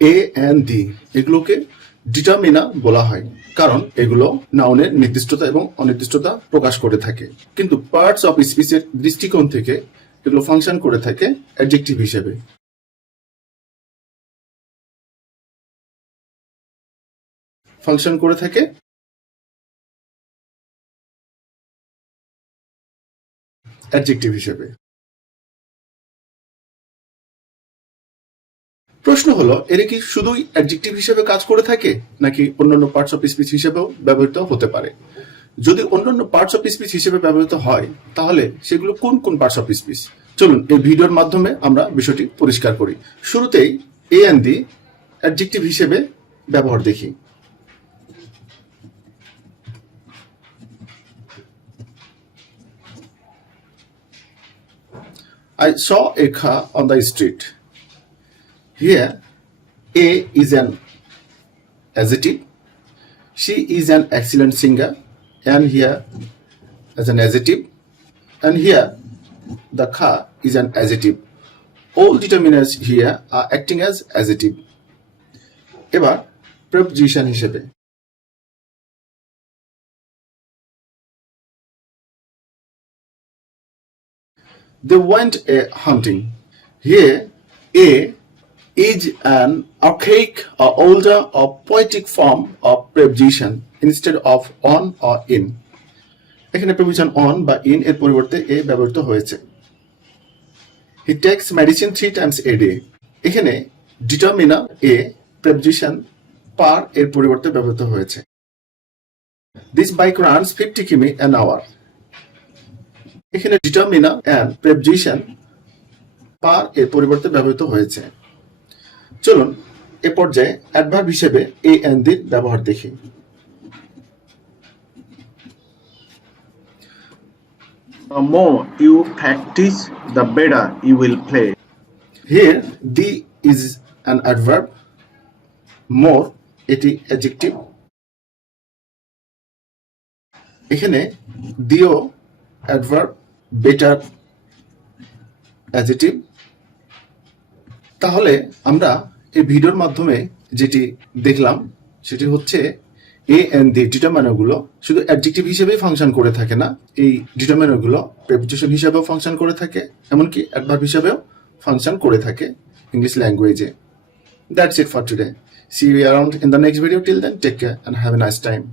A and the এগুলোকে ডিটারমিনা বলা হয়, কারণ এগুলো নাউনের নির্দিষ্টতা এবং অনির্দিষ্টতা প্রকাশ করে থাকে। কিন্তু পার্টস অফ স্পিচের দৃষ্টিকোণ থেকে এগুলো ফাংশন করে থাকে অ্যাডজেক্টিভ হিসেবে। ফাংশন করে থাকে অ্যাডজেক্টিভ হিসেবে। প্রশ্ন হলো, এর কি শুধুই অ্যাডজেক্টিভ হিসেবে কাজ করে থাকে নাকি অন্যান্য পার্টস অফ স্পিচ হিসেবেও ব্যবহৃত হতে পারে? যদি অন্যান্য পার্টস অফ স্পিচ হিসেবে ব্যবহৃত হয়, তাহলে সেগুলো কোন কোন পার্টস অফ স্পিচ? চলুন এই ভিডিওর মাধ্যমে আমরা বিষয়টি পরিষ্কার করি। শুরুতেই এ এন্ড দি অ্যাডজেক্টিভ হিসেবে ব্যবহার দেখি। I saw a car on the street. Here, A is an adjective. She is an excellent singer. And here as an adjective. And here, the car is an adjective. All determinants here are acting as adjective. এবার preposition হিসেবে They went a hunting. Here, A is an archaic or older or poetic form of preposition instead of on or in. এখানে preposition on বা in এর পরিবর্তে a ব্যবহৃত হয়েছে। He takes medicine 3 times a day. এখানে determiner a, preposition par এর পরিবর্তে ব্যবহৃত হয়েছে। This bike runs 50 km an hour. এখানে ডিটারমিনার এন্ড প্রেপজিশন পার এর পরিবর্তে ব্যবহৃত হয়েছে। চলুন এ পর্যায়ে অ্যাডভার্ব হিসেবে এ এন্ড দির ব্যবহার দেখি। The more you practice, the better you will play. Here, the is an adverb. More এটি অ্যাডজেক্টিভ। এখানে দিও অ্যাডভার্ব, বেটার অ্যাডজেক্টিভ। তাহলে আমরা এই ভিডিওর মাধ্যমে যেটি দেখলাম সেটি হচ্ছে এ এন্ড দি ডিটারমিনারগুলো শুধু অ্যাডজেক্টিভ হিসেবেই ফাংশন করে থাকে না, এই ডিটারমিনারগুলো প্রেপোজিশন হিসেবেও ফাংশন করে থাকে, এমনকি অ্যাডভার্ব হিসেবেও ফাংশন করে থাকে ইংলিশ ল্যাঙ্গুয়েজে। That's it for today. See you around in the next video. Till then, take care and have a nice time.